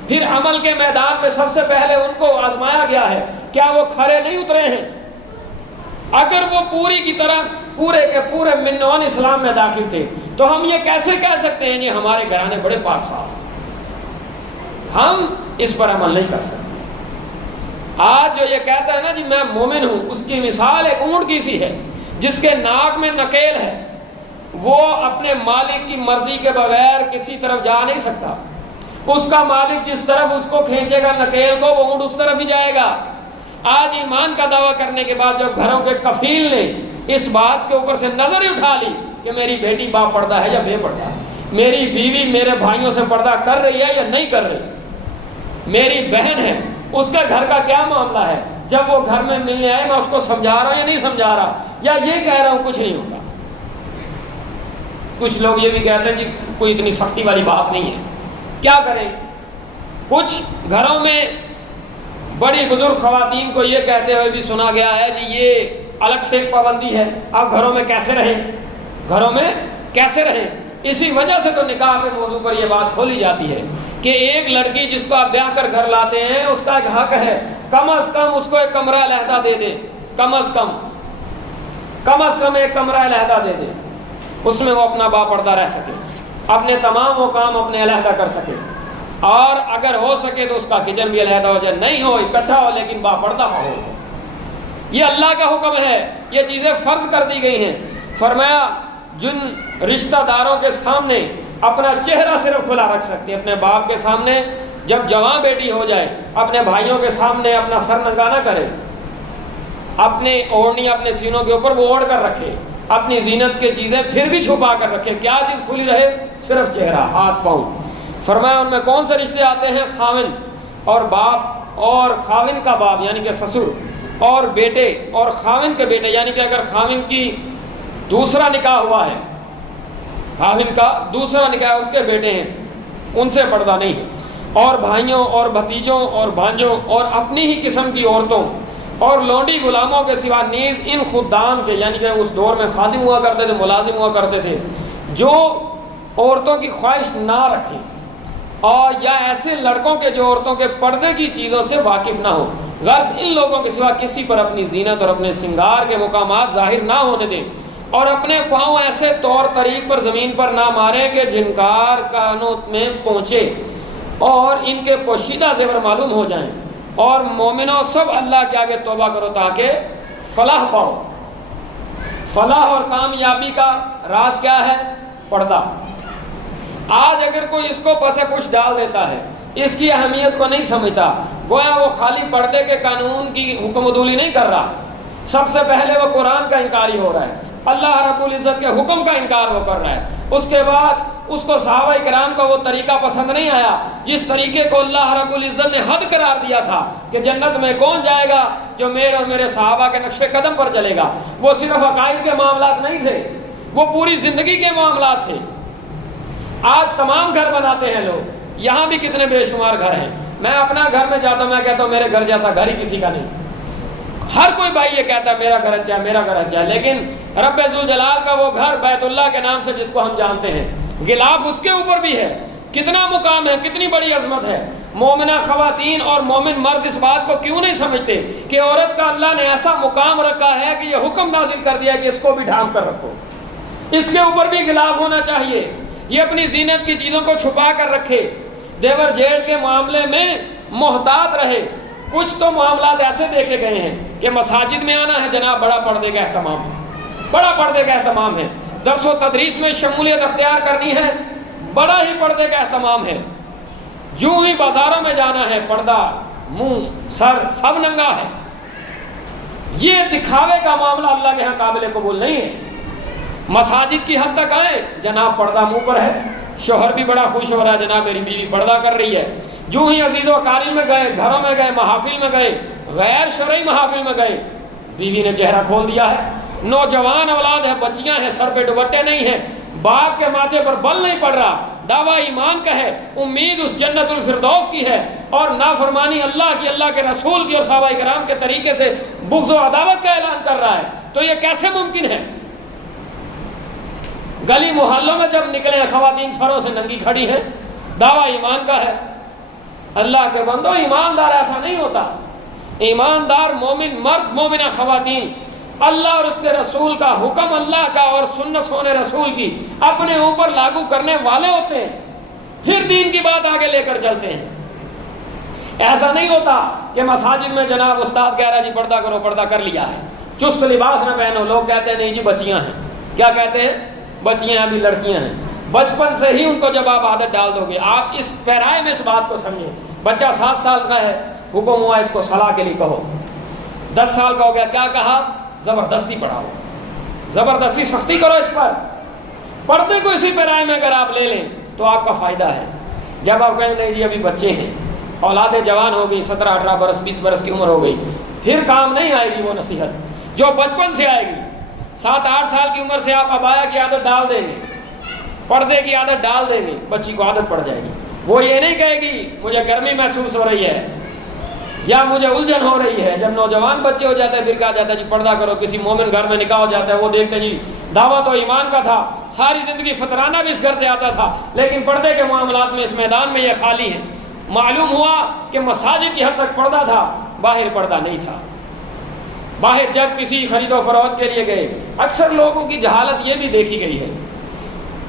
پھر عمل کے میدان میں سب سے پہلے ان کو آزمایا گیا ہے، کیا وہ کھڑے نہیں اترے ہیں؟ اگر وہ پوری کی طرح پورے کے پورے منون اسلام میں داخل تھے تو ہم یہ کیسے کہہ سکتے ہیں کہ ہمارے گھرانے بڑے پاک صاف ہیں؟ ہم اس پر عمل نہیں کر سکتے۔ آج جو یہ کہتا ہے نا جی میں مومن ہوں، اس کی مثال ایک اونٹ کی سی ہے جس کے ناک میں نکیل ہے، وہ اپنے مالک کی مرضی کے بغیر کسی طرف جا نہیں سکتا، اس کا مالک جس طرف اس کو کھینچے گا نکیل کو، وہ اونٹ اس طرف ہی جائے گا۔ آج ایمان کا دعویٰ کرنے کے بعد جب گھروں کے کفیل نے اس بات کے اوپر سے نظر ہی اٹھا لی کہ میری بیٹی با پردہ ہے یا بے پردہ، میری بیوی میرے بھائیوں سے پردہ کر رہی ہے یا نہیں کر رہی، میری بہن ہے اس کے گھر کا کیا معاملہ ہے، جب وہ گھر میں ملنے آئے میں اس کو سمجھا رہا ہوں یا نہیں سمجھا رہا، یا یہ کہہ رہا ہوں کچھ نہیں ہوتا۔ کچھ لوگ یہ بھی کہتے ہیں جی کوئی اتنی سختی والی بات نہیں ہے، کیا کریں؟ کچھ گھروں میں بڑی بزرگ خواتین کو یہ کہتے ہوئے بھی سنا گیا ہے جی یہ الگ سے ایک پابندی ہے، آپ گھروں میں کیسے رہیں، گھروں میں کیسے رہیں۔ اسی وجہ سے تو نکاح کے موضوع پر یہ بات کھولی جاتی ہے کہ ایک لڑکی جس کو آپ بیاہ کر گھر لاتے ہیں اس کا ایک حق ہے کم از کم اس کو ایک کمرہ علیحدہ دے دیں، کم از کم ایک کمرہ علیحدہ دے دیں، اس میں وہ اپنا با پردہ رہ سکے، اپنے تمام وہ کام اپنے علیحدہ کر سکے، اور اگر ہو سکے تو اس کا کچن بھی علیحدہ ہو جائے، نہیں ہو اکٹھا ہو لیکن با پردہ ہو۔ یہ اللہ کا حکم ہے، یہ چیزیں فرض کر دی گئی ہیں۔ فرمایا جن رشتہ داروں کے سامنے اپنا چہرہ صرف کھلا رکھ سکتے ہیں، اپنے باپ کے سامنے جب جوان بیٹی ہو جائے اپنے بھائیوں کے سامنے اپنا سر ننگا نہ کرے، اپنے اوڑھنی اپنے سینوں کے اوپر وہ اوڑھ کر رکھے، اپنی زینت کی چیزیں پھر بھی چھپا کر رکھے، کیا چیز کھلی رہے؟ صرف چہرہ، ہاتھ پاؤں۔ فرمایا ان میں کون سے رشتے آتے ہیں؟ خاوند اور باپ اور خاوند کا باپ یعنی کہ سسر، اور بیٹے اور خاوند کے بیٹے، یعنی کہ اگر خاوند کی دوسرا نکاح ہوا ہے، خاوند کا دوسرا نکاح اس کے بیٹے ہیں، ان سے پردہ نہیں ہے، اور بھائیوں اور بھتیجوں اور بھانجوں اور اپنی ہی قسم کی عورتوں اور لونڈی غلاموں کے سوا نیز ان خدام کے، یعنی کہ اس دور میں خادم ہوا کرتے تھے، ملازم ہوا کرتے تھے، جو عورتوں کی خواہش نہ رکھیں، اور یا ایسے لڑکوں کے جو عورتوں کے پردے کی چیزوں سے واقف نہ ہو، غرض ان لوگوں کے سوا کسی پر اپنی زینت اور اپنے سنگار کے مقامات ظاہر نہ ہونے دیں، اور اپنے پاؤں ایسے طور طریق پر زمین پر نہ ماریں کہ جنکار کانوں میں پہنچے اور ان کے پوشیدہ زیور معلوم ہو جائیں، اور مومنوں سب اللہ کے آگے توبہ کرو تاکہ فلاح پاؤ۔ فلاح اور کامیابی کا راز کیا ہے؟ پردہ۔ آج اگر کوئی اس کو پس پش ڈال دیتا ہے، اس کی اہمیت کو نہیں سمجھتا، گویا وہ خالی پردے کے قانون کی حکم عدولی نہیں کر رہا، سب سے پہلے وہ قرآن کا انکاری ہو رہا ہے، اللہ رب العزت کے حکم کا انکار وہ کر رہا ہے، اس کے بعد اس کو صحابہ کرام کا وہ طریقہ پسند نہیں آیا جس طریقے کو اللہ رب العزت نے حد قرار دیا تھا کہ جنت میں کون جائے گا؟ جو میرے اور میرے صحابہ کے نقش قدم پر چلے گا۔ وہ صرف عقائد کے معاملات نہیں تھے، وہ پوری زندگی کے معاملات تھے۔ آج تمام گھر بناتے ہیں لوگ، یہاں بھی کتنے بے شمار گھر ہیں، میں اپنا گھر میں جاتا ہوں، میں کہتا ہوں میرے گھر جیسا گھر ہی کسی کا نہیں، ہر کوئی بھائی یہ کہتا ہے میرا گھر اچھا ہے، میرا گھر اچھا ہے، لیکن رب ذوالجلال کا وہ گھر بیت اللہ کے نام سے جس کو ہم جانتے ہیں، غلاف اس کے اوپر بھی ہے، کتنا مقام ہے، کتنی بڑی عظمت ہے۔ مومنہ خواتین اور مومن مرد اس بات کو کیوں نہیں سمجھتے کہ عورت کا اللہ نے ایسا مقام رکھا ہے کہ یہ حکم نازل کر دیا کہ اس کو بھی ڈھانپ کر رکھو، اس کے اوپر بھی غلاف ہونا چاہیے، یہ اپنی زینت کی چیزوں کو چھپا کر رکھے، دیور جیڑ کے معاملے میں محتاط رہے۔ کچھ تو معاملات ایسے دیکھے گئے ہیں کہ مساجد میں آنا ہے جناب بڑا پردے کا اہتمام ہے، بڑا پردے کا اہتمام ہے، درس و تدریس میں شمولیت اختیار کرنی ہے، بڑا ہی پردے کا اہتمام ہے، جو ہی بازاروں میں جانا ہے پردہ، منہ سر سب ننگا ہے۔ یہ دکھاوے کا معاملہ اللہ کے ہاں قابل قبول نہیں ہے۔ مساجد کی حد تک آئے جناب پردہ منہ پر ہے، شوہر بھی بڑا خوش ہو رہا ہے جناب میری بیوی پردہ کر رہی ہے، جو ہی عزیز و اقارب میں گئے، گھروں میں گئے، محافل میں گئے، غیر شرعی محافل میں گئے، بیوی نے چہرہ کھول دیا ہے، نوجوان اولاد ہے، بچیاں ہیں، سر پہ دوپٹے نہیں ہیں، باپ کے ماتھے پر بل نہیں پڑ رہا، دعویٰ ایمان کا ہے، امید اس جنت الفردوس کی ہے، اور نافرمانی اللہ کی، اللہ کے رسول کی اور صحابہ کرام کے طریقے سے بغض و عداوت کا اعلان کر رہا ہے، تو یہ کیسے ممکن ہے؟ گلی محلوں میں جب نکلے خواتین سروں سے ننگی کھڑی ہیں، دعویٰ ایمان کا ہے۔ اللہ کے بندو، ایماندار ایسا نہیں ہوتا، ایماندار مومن مرد مومنہ خواتین اللہ اور اس کے رسول کا حکم، اللہ کا اور سنت سونے رسول کی اپنے اوپر لاگو کرنے والے ہوتے ہیں، پھر دین کی بات آگے لے کر چلتے ہیں۔ ایسا نہیں ہوتا کہ مساجد میں جناب استاد کہہ رہا جی پردہ کرو، پردہ کر لیا ہے، چست لباس نہ پہنو، لوگ کہتے ہیں نہیں جی بچیاں ہیں، کیا کہتے ہیں؟ بچیاں ابھی لڑکیاں ہیں۔ بچپن سے ہی ان کو جب آپ عادت ڈال دو گے، آپ اس پیرائے میں اس بات کو سمجھیں، بچہ 7 سال کا ہے، حکم ہوا اس کو صلاح کے لیے کہو، 10 سال کا ہو گیا، کیا کہا؟ زبردستی پڑھاؤ، زبردستی سختی کرو اس پر۔ پردے کو اسی پیرائے میں اگر آپ لے لیں تو آپ کا فائدہ ہے۔ جب آپ کہیں نہیں جی ابھی بچے ہیں، اولادیں جوان ہو گئی، 17 18 برس 20 برس کی عمر ہو گئی، پھر کام نہیں آئے گی وہ نصیحت جو بچپن سے آئے گی۔ 7 8 سال کی عمر سے آپ عبایا کی عادت ڈال دیں گے، پردے کی عادت ڈال دیں گے، بچی کو عادت پڑ جائے گی۔ وہ یہ نہیں کہے گی مجھے گرمی محسوس ہو رہی ہے یا مجھے الجھن ہو رہی ہے۔ جب نوجوان بچے ہو جاتے ہیں پھر کہا جاتا ہے جی پردہ کرو، کسی مومن گھر میں نکاح ہو جاتا ہے، وہ دیکھتے ہیں جی دعوت و ایمان کا تھا، ساری زندگی فطرانہ بھی اس گھر سے آتا تھا، لیکن پردے کے معاملات میں اس میدان میں یہ خالی ہیں۔ معلوم ہوا کہ مساجد کی حد تک پردہ تھا، باہر پردہ نہیں تھا۔ باہر جب کسی خرید و فروخت کے لیے گئے، اکثر لوگوں کی جہالت یہ بھی دیکھی گئی ہے،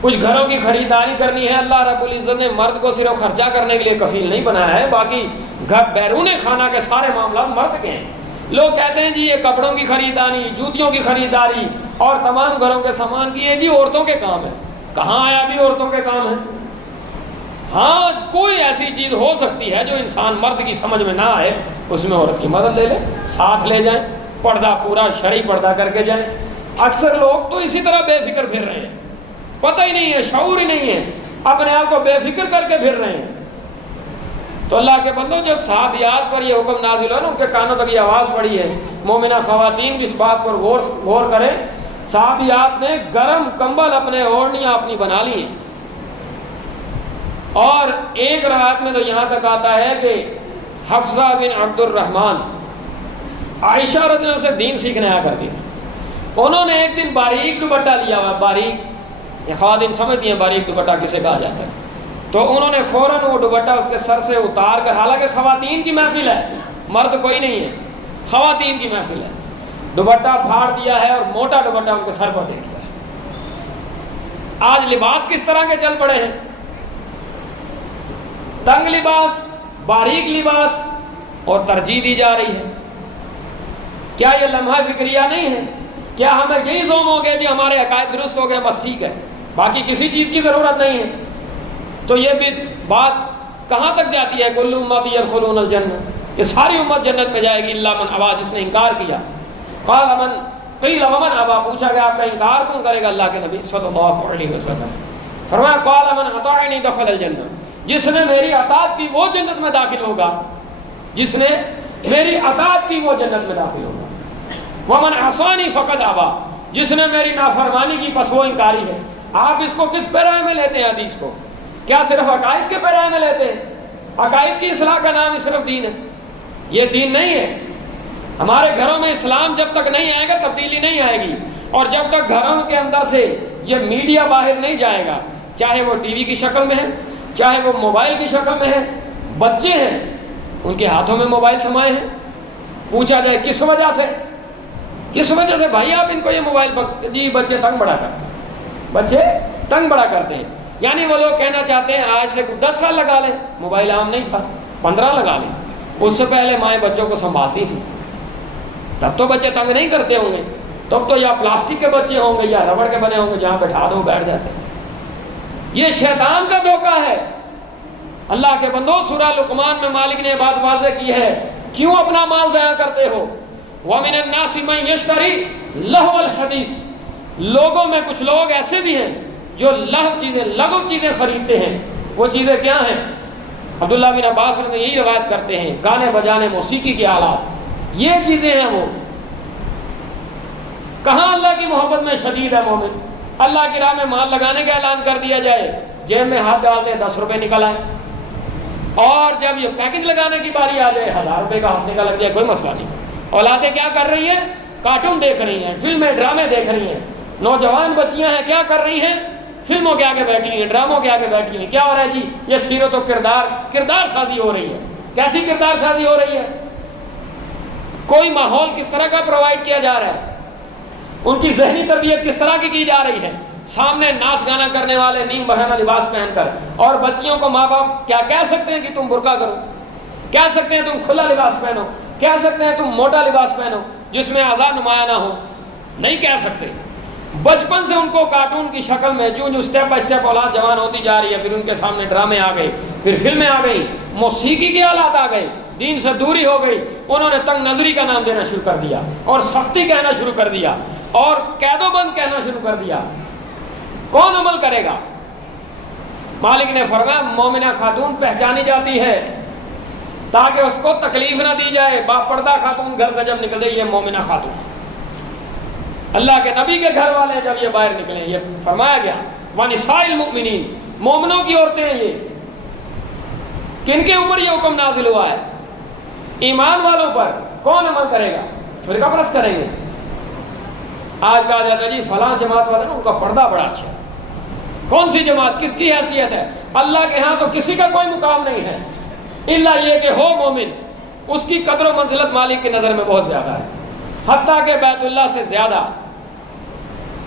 کچھ گھروں کی خریداری کرنی ہے، اللہ رب العزت نے مرد کو صرف خرچہ کرنے کے لیے کفیل نہیں بنایا ہے، باقی گھر بیرون خانہ کے سارے معاملات مرد کے ہیں۔ لوگ کہتے ہیں جی یہ کپڑوں کی خریداری، جوتیوں کی خریداری اور تمام گھروں کے سامان کی ہے جی عورتوں کے کام ہے۔ کہاں آیا بھی عورتوں کے کام ہے؟ ہاں کوئی ایسی چیز ہو سکتی ہے جو انسان مرد کی سمجھ میں نہ آئے، اس میں عورت کی مدد لے لے، ساتھ لے جائیں، پردہ پورا شرعی پردہ کر کے جائیں۔ اکثر لوگ تو اسی طرح بے فکر پھر رہے ہیں، پتہ ہی نہیں ہے، شعور ہی نہیں ہے، اپنے آپ کو بے فکر کر کے پھر رہے ہیں۔ تو اللہ کے بندوں جب صحابیات پر یہ حکم نازل ہوا نا، ان کے کانوں تک یہ آواز پڑی ہے، مومنہ خواتین بھی اس بات پر غور کریں، صحابیات نے گرم کمبل اپنے اوڑھنیاں اپنی بنا لی ہیں۔ اور ایک روایت میں تو یہاں تک آتا ہے کہ حفصہ بن عبد الرحمن عائشہ رضی اللہ عنہا سے دین سیکھنے آیا کرتی تھی، انہوں نے ایک دن باریک دوپٹہ لیا ہوا، باریک، یہ خواتین سمجھتی ہیں باریک دوپٹہ کسے کہا جاتا ہے، تو انہوں نے فوراً وہ دوپٹہ اس کے سر سے اتار کر، حالانکہ خواتین کی محفل ہے، مرد کوئی نہیں ہے، خواتین کی محفل ہے، دوپٹہ پھاڑ دیا ہے اور موٹا دوپٹہ ان کے سر پر دے دیا ہے۔ آج لباس کس طرح کے چل پڑے ہیں، تنگ لباس، باریک لباس، اور ترجیح دی جا رہی ہے۔ کیا یہ لمحہ فکریہ نہیں ہے؟ کیا ہمیں یہی زوم ہو گیا جی ہمارے عقائد درست ہو گئے بس ٹھیک ہے، باقی کسی چیز کی ضرورت نہیں ہے؟ تو یہ بھی بات کہاں تک جاتی ہے؟ کل امت یدخلون الجنہ، یہ ساری امت جنت میں جائے گی الا من ابا، جس نے انکار کیا۔ قال من قیل ومن ابا، پوچھا گیا آپ کا انکار کون کرے گا؟ اللہ کے نبی صلی اللہ علیہ وسلم فرمایا قال من اطاعنی دخل الجنہ، جس نے میری اطاعت کی وہ جنت میں داخل ہوگا، جس نے میری اطاعت کی وہ جنت میں داخل ہوگا۔ ومن عصانی فقد ابا، جس نے میری نافرمانی کی پس وہ انکاری ہے۔ آپ اس کو کس پیرائے میں لیتے ہیں حدیث کو؟ کیا صرف عقائد کے پیرائے میں لیتے ہیں؟ عقائد کی اصلاح کا نام ہی صرف دین ہے، یہ دین نہیں ہے۔ ہمارے گھروں میں اسلام جب تک نہیں آئے گا تبدیلی نہیں آئے گی، اور جب تک گھروں کے اندر سے یہ میڈیا باہر نہیں جائے گا، چاہے وہ ٹی وی کی شکل میں ہے، چاہے وہ موبائل کی شکل میں ہے۔ بچے ہیں ان کے ہاتھوں میں موبائل سمائے ہیں، پوچھا جائے کس وجہ سے، کس وجہ سے بھائی آپ ان کو یہ موبائل جی بچے تنگ بڑا کرتے ہیں، بچے تنگ بڑا کرتے ہیں۔ یعنی وہ لوگ کہنا چاہتے ہیں آج سے 10 سال لگا لیں، موبائل عام نہیں تھا، 15 لگا لیں، اس سے پہلے مائیں بچوں کو سنبھالتی تھی، تب تو بچے تنگ نہیں کرتے ہوں گے، تب تو یا پلاسٹک کے بچے ہوں گے یا ربڑ کے بنے ہوں گے، جہاں بٹھا دو بیٹھ جاتے ہیں۔ یہ شیطان کا دھوکہ ہے۔ اللہ کے بندو، سورہ لقمان میں مالک نے بات واضح کی ہے، کیوں اپنا مال ضائع کرتے ہو؟ وَمِنَ النَّاسِ مَن يَشْتَرِي لَهْوَ الْحَدِيثِ، لوگوں میں کچھ لوگ ایسے بھی ہیں جو لغو چیزیں خریدتے ہیں۔ وہ چیزیں کیا ہیں؟ عبداللہ بن عباس نے یہی روایت کرتے ہیں، گانے بجانے، موسیقی کے آلات، یہ چیزیں ہیں۔ وہ کہاں اللہ کی محبت میں شدید ہے مومن؟ اللہ کی راہ میں مال لگانے کا اعلان کر دیا جائے، جیب میں ہاتھ ڈالتے 10 روپے نکل آئے، اور جب یہ پیکج لگانے کی باری آ جائے 1000 روپے کا ہفتے کا لگ جائے، کوئی مسئلہ نہیں۔ اولادیں کیا کر رہی ہیں؟ کارٹون دیکھ رہی ہیں، فلمیں ڈرامے دیکھ رہی ہیں۔ نوجوان بچیاں ہیں کیا کر رہی ہیں؟ فلموں کے آگے بیٹھی ہیں، ڈراموں کے آگے بیٹھی ہیں۔ کیا ہو رہا ہے جی؟ یہ سیرت و کردار سازی ہو رہی ہے۔ کیسی کردار سازی ہو رہی ہے؟ کوئی ماحول کس طرح کا پرووائڈ کیا جا رہا ہے، ان کی ذہنی تربیت کس طرح کی جا رہی ہے؟ سامنے ناچ گانا کرنے والے نیم بہانہ لباس پہن کر، اور بچیوں کو ماں باپ کیا کہہ سکتے ہیں کہ تم برقع کرو؟ کہہ سکتے ہیں تم کھلا لباس پہنو، کہہ سکتے ہیں تم موٹا لباس پہنو جس میں اعضاء نمایاں نہ ہو، نہیں کہہ سکتے۔ بچپن سے ان کو کارٹون کی شکل میں جو اسٹیپ بائی اسٹیپ اولاد جوان ہوتی جا رہی ہے، پھر ان کے سامنے ڈرامے آ گئے، پھر فلمیں آ گئی، موسیقی کے آلات آ گئے، دین سے دوری ہو گئی، انہوں نے تنگ نظری کا نام دینا شروع کر دیا اور سختی کہنا شروع کر دیا اور قید و بند کہنا شروع کر دیا۔ کون عمل کرے گا؟ مالک نے فرمایا مومنہ خاتون پہچانی جاتی ہے تاکہ اس کو تکلیف نہ دی جائے۔ با پردہ خاتون گھر سے جب نکلے یہ مومنہ خاتون، اللہ کے نبی کے گھر والے جب یہ باہر نکلے، یہ فرمایا گیا وَنِسَاءِ الْمُؤْمِنِينَ، مومنوں کی عورتیں ہیں یہ۔ کن کے اوپر یہ حکم نازل ہوا ہے؟ ایمان والوں پر۔ کون عمل کرے گا؟ فرقہ پرست کریں گے۔ آج کہا جاتا ہے جی فلاں جماعت والے نا ان کا پردہ بڑا اچھا ہے۔ کون سی جماعت؟ کس کی حیثیت ہے؟ اللہ کے ہاں تو کسی کا کوئی مقام نہیں ہے الا یہ کہ ہو مومن، اس کی قدر و منزلت مالک کی نظر میں بہت زیادہ ہے، حتیٰ کہ بیت اللہ سے زیادہ۔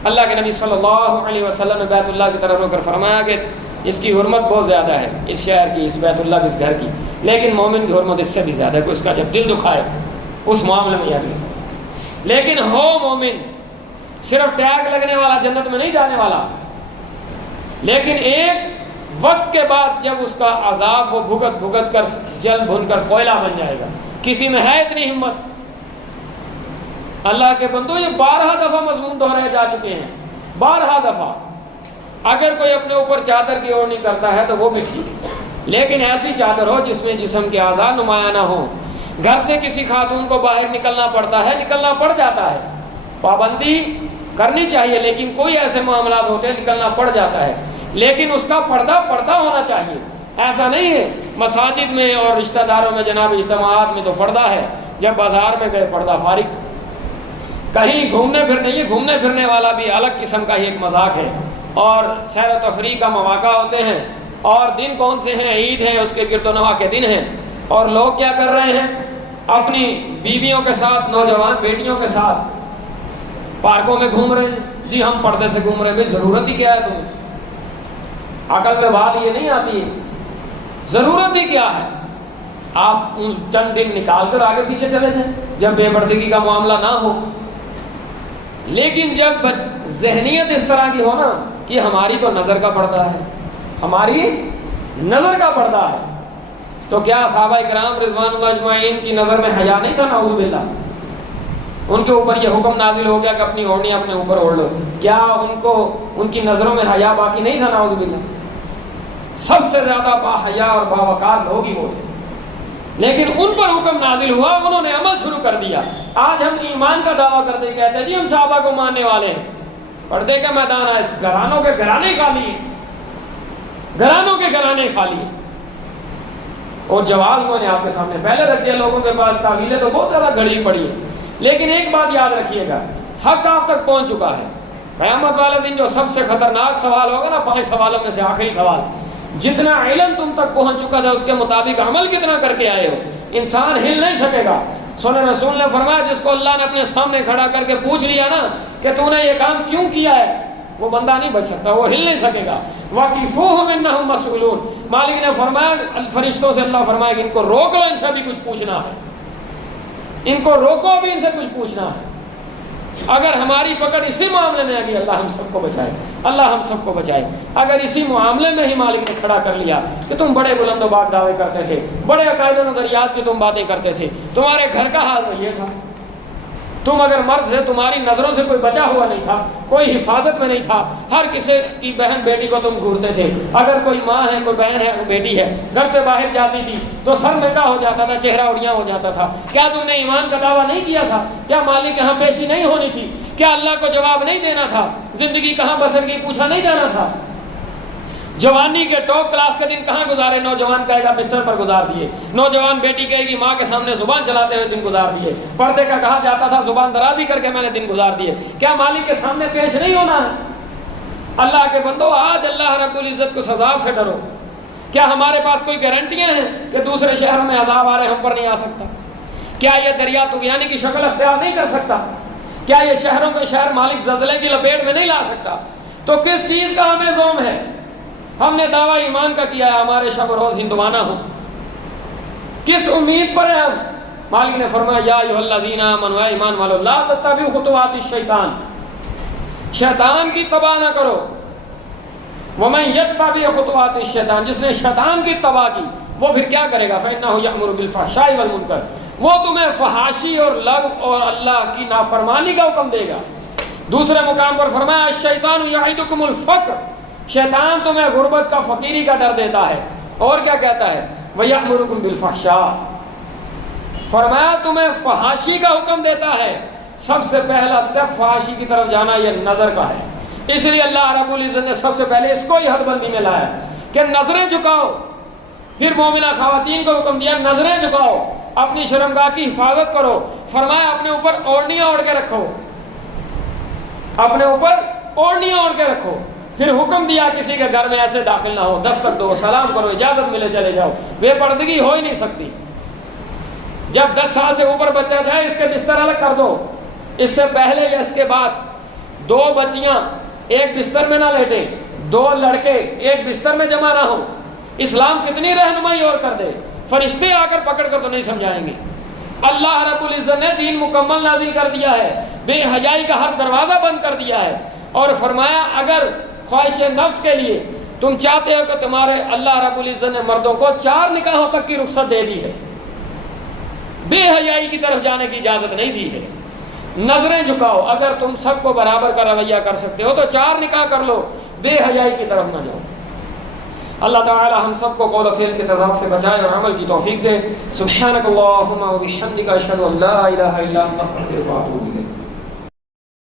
اللہ کے نبی صلی اللہ علیہ وسلم نے بیت اللہ کی طرف رو کر فرمایا کہ اس کی حرمت بہت زیادہ ہے، اس شہر کی، اس بیت اللہ کے، اس گھر کی، لیکن مومن کی حرمت اس سے بھی زیادہ ہے کہ اس کا جب دل دکھائے اس معاملے میں یاد رکھے۔ لیکن ہو مومن، صرف ٹیگ لگنے والا جنت میں نہیں جانے والا، لیکن ایک وقت کے بعد جب اس کا عذاب وہ بھگت بھگت کر جل بھن کر کوئلہ بن جائے گا۔ کسی میں ہے اتنی ہمت؟ اللہ کے بندو یہ 12 دفعہ مضمون دہرائے جا چکے ہیں، 12 دفعہ۔ اگر کوئی اپنے اوپر چادر کی اوڑھنی کرتا ہے تو وہ بھی ٹھیک ہے، لیکن ایسی چادر ہو جس میں جسم کے اعضاء نمایاں نہ ہوں۔ گھر سے کسی خاتون کو باہر نکلنا پڑتا ہے، نکلنا پڑ جاتا ہے، پابندی کرنی چاہیے، لیکن کوئی ایسے معاملات ہوتے ہیں نکلنا پڑ جاتا ہے، لیکن اس کا پردہ ہونا چاہیے۔ ایسا نہیں ہے مساجد میں اور رشتہ داروں میں جناب اجتماعات میں تو پردہ ہے، جب بازار میں گئے پردہ فارغ۔ کہیں گھومنے پھرنے، یہ گھومنے پھرنے والا بھی الگ قسم کا ہی ایک مذاق ہے، اور سیر و تفریح کا مواقع ہوتے ہیں، اور دن کون سے ہیں؟ عید ہے، اس کے گرد و نواح کے دن ہیں، اور لوگ کیا کر رہے ہیں؟ اپنی بیویوں کے ساتھ، نوجوان بیٹیوں کے ساتھ پارکوں میں گھوم رہے ہیں۔ جی ہم پردے سے گھوم رہے ہیں، بھائی ضرورت ہی کیا ہے تمہیں؟ عقل میں بات یہ نہیں آتی ہے، ضرورت ہی کیا ہے؟ آپ چند دن نکال کر آگے پیچھے چلے جائیں جب بے پردگی کا معاملہ نہ ہو۔ لیکن جب ذہنیت اس طرح کی ہو نا کہ ہماری تو نظر کا پردہ ہے، ہماری نظر کا پردہ ہے، تو کیا صحابہ کرام رضوان اللہ اجمعین کی نظر میں حیا نہیں تھا؟ نعوذ باللہ، ان کے اوپر یہ حکم نازل ہو گیا کہ اپنی اوڑھنی اپنے اوپر اوڑھ لو، کیا ان کی نظروں میں حیا باقی نہیں تھا؟ نعوذ باللہ، سب سے زیادہ باحیا اور باوقار لوگ ہی وہ تھے، لیکن ان پر حکم نازل ہوا، انہوں نے عمل شروع کر دیا۔ آج ہم ایمان کا دعویٰ کرتے کہتے ہیں جی ہم صحابہ کو ماننے والے ہیں، پردے کا میدان ہے، اس گھرانوں کے گھرانے خالی ہیں، گھرانوں کے گھرانے خالی ہیں۔ اور جواز میں نے آپ کے سامنے پہلے رکھ دیا، لوگوں کے پاس تعویلیں تو بہت زیادہ گھڑی پڑی ہیں، لیکن ایک بات یاد رکھیے گا، حق آپ تک پہنچ چکا ہے۔ قیامت والے دن جو سب سے خطرناک سوال ہوگا نا، 5 سوالوں میں سے آخری سوال، جتنا علم تم تک پہنچ چکا تھا اس کے مطابق عمل کتنا کر کے آئے ہو؟ انسان ہل نہیں سکے گا۔ سونے رسول نے فرمایا جس کو اللہ نے اپنے سامنے کھڑا کر کے پوچھ لیا نا کہ تو نے یہ کام کیوں کیا ہے، وہ بندہ نہیں بچ سکتا، وہ ہل نہیں سکے گا۔ وَقِفُوهُمْ إِنَّهُمْ مَسْئُولُونَ، مالک نے فرمایا فرشتوں سے اللہ فرمایا کہ ان کو روک لو، ان سے بھی کچھ پوچھنا ہے، ان کو روکو بھی، ان سے کچھ پوچھنا ہے۔ اگر ہماری پکڑ اسی معاملے میں آگی، اللہ ہم سب کو بچائے، اللہ ہم سب کو بچائے۔ اگر اسی معاملے میں ہی مالک نے کھڑا کر لیا کہ تم بڑے بلند و بات دعوے کرتے تھے، بڑے عقائد و نظریات کی تم باتیں کرتے تھے، تمہارے گھر کا حال تو یہ تھا، تم اگر مرد سے تمہاری نظروں سے کوئی بچا ہوا نہیں تھا، کوئی حفاظت میں نہیں تھا، ہر کسی کی بہن بیٹی کو تم گھورتے تھے، اگر کوئی ماں ہے، کوئی بہن ہے، کوئی بیٹی ہے، گھر سے باہر جاتی تھی تو سر ننگا ہو جاتا تھا، چہرہ اڑیاں ہو جاتا تھا، کیا تم نے ایمان کا دعویٰ نہیں کیا تھا؟ کیا مالک یہاں پیشی نہیں ہونی تھی؟ کیا اللہ کو جواب نہیں دینا تھا؟ زندگی کہاں بسر کی پوچھا نہیں جانا تھا؟ جوانی کے ٹاپ کلاس کے دن کہاں گزارے؟ نوجوان کہے گا بستر پر گزار دیے، نوجوان بیٹی کہے گی ماں کے سامنے زبان چلاتے ہوئے دن گزار دیے، پردے کا کہا جاتا تھا زبان درازی کر کے میں نے دن گزار دیے۔ کیا مالک کے سامنے پیش نہیں ہونا ہے؟ اللہ کے بندو آج اللہ رب العزت کو سزا سے ڈرو۔ کیا ہمارے پاس کوئی گارنٹیاں ہیں کہ دوسرے شہروں میں عذاب آ رہے ہم پر نہیں آ سکتا؟ کیا یہ دریا طغیانی کی شکل اختیار نہیں کر سکتا؟ کیا یہ شہروں کے شہر مالک زلزلے کی لپیٹ میں نہیں لا سکتا؟ تو کس چیز کا ہمیں زوم ہے؟ ہم نے دعویٰ ایمان کا کیا ہے، ہمارے شب و روز ہندوانہ ہوں، کس امید پر ہیں ہم؟ مالک نے فرمایا یا ایھا الذین آمنوا، ایمان والو، لا تتبعوا خطوات الشیطان، شیطان کی اتباع نہ کرو. ومن یتبع خطوات الشیطان، جس نے شیطان کی اتباع کی وہ پھر کیا کرے گا؟ فإنہ یأمر بالفحشاء والمنکر، وہ تمہیں فحاشی اور لغو اور اللہ کی نافرمانی کا حکم دے گا. دوسرے مقام پر فرمایا الشیطان یعدکم الفقر، شیطان تمہیں غربت کا، فقیری کا ڈر دیتا ہے. اور کیا کہتا ہے؟ وَيَأْمُرُكُمْ بِالْفَحْشَاءِ، فرمایا تمہیں فحاشی کا حکم دیتا ہے. سب سے پہلا سٹیپ فحاشی کی طرف جانا یہ نظر کا ہے. اس لیے اللہ رب العزت نے سب سے پہلے اس کو ہی حد بندی میں لایا کہ نظریں جھکاؤ. پھر مومنہ خواتین کو حکم دیا نظریں جھکاؤ، اپنی شرمگاہ کی حفاظت کرو. فرمایا اپنے اوپر اوڑھنیاں اوڑھ کے رکھو، اپنے اوپر اوڑھنیاں اوڑھ کے رکھو. پھر حکم دیا کسی کے گھر میں ایسے داخل نہ ہو، دستک دو، سلام کرو، اجازت ملے چلے جاؤ. بے پردگی ہو ہی نہیں سکتی. جب 10 سال سے اوپر بچہ جائے اس کے بستر الگ کر دو. اس سے پہلے یا اس کے بعد 2 بچیاں ایک بستر میں نہ لیٹیں، 2 لڑکے ایک بستر میں جمع نہ ہوں. اسلام کتنی رہنمائی اور کر دے، فرشتے آ کر پکڑ کر تو نہیں سمجھائیں گے. اللہ رب العزت نے دین مکمل نازل کر دیا ہے، بے حیائی کا ہر دروازہ بند کر دیا ہے. اور فرمایا اگر خواہش نفس کے لیے تم چاہتے ہو کہ تمہارے، اللہ رب العزت نے مردوں کو 4 نکاحوں تک کی رخصت دے دی ہے، بے حیائی کی طرف جانے کی اجازت نہیں دی ہے. نظریں جھکاؤ، اگر تم سب کو برابر کا رویہ کر سکتے ہو تو 4 نکاح کر لو، بے حیائی کی طرف نہ جاؤ. اللہ تعالی ہم سب کو قول و فعل کے تضاد سے بچائے اور عمل کی توفیق دے. سبحانک اللہم و بحمدک، اشہد ان لا الہ الا انت، استغفرک و اتوب الیک.